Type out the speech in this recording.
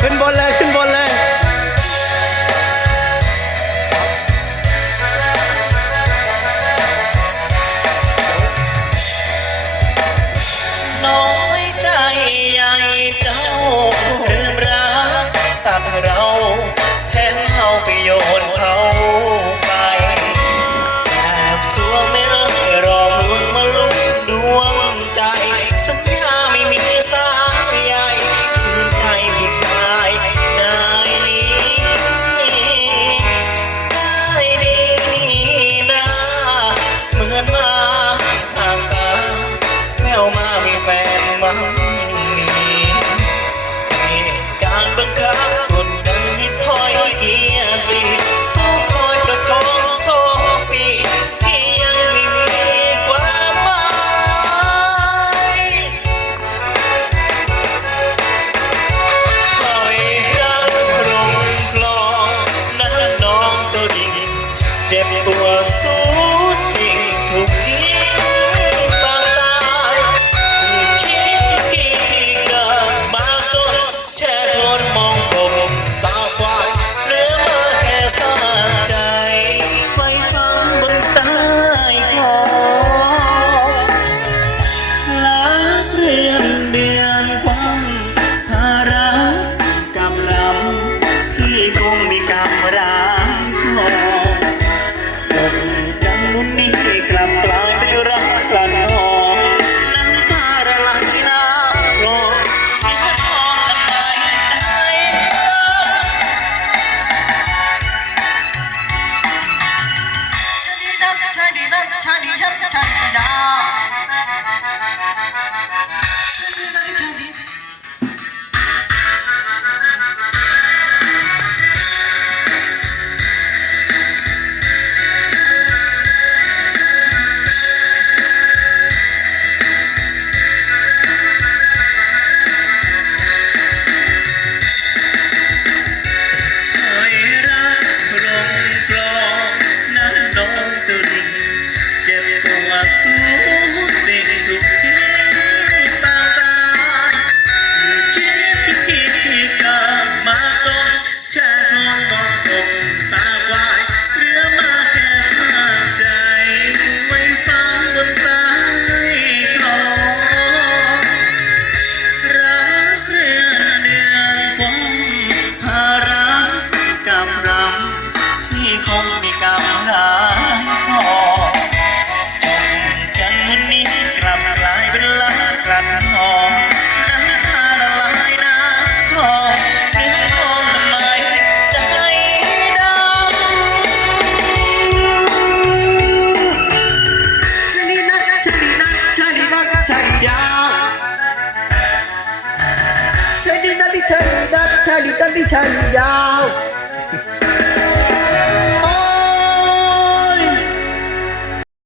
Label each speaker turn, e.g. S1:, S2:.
S1: ขึ้นบนเลยขึ้นบนเลย
S2: น้อยใจใหญ่เจ้า passo, o tempo ฉัน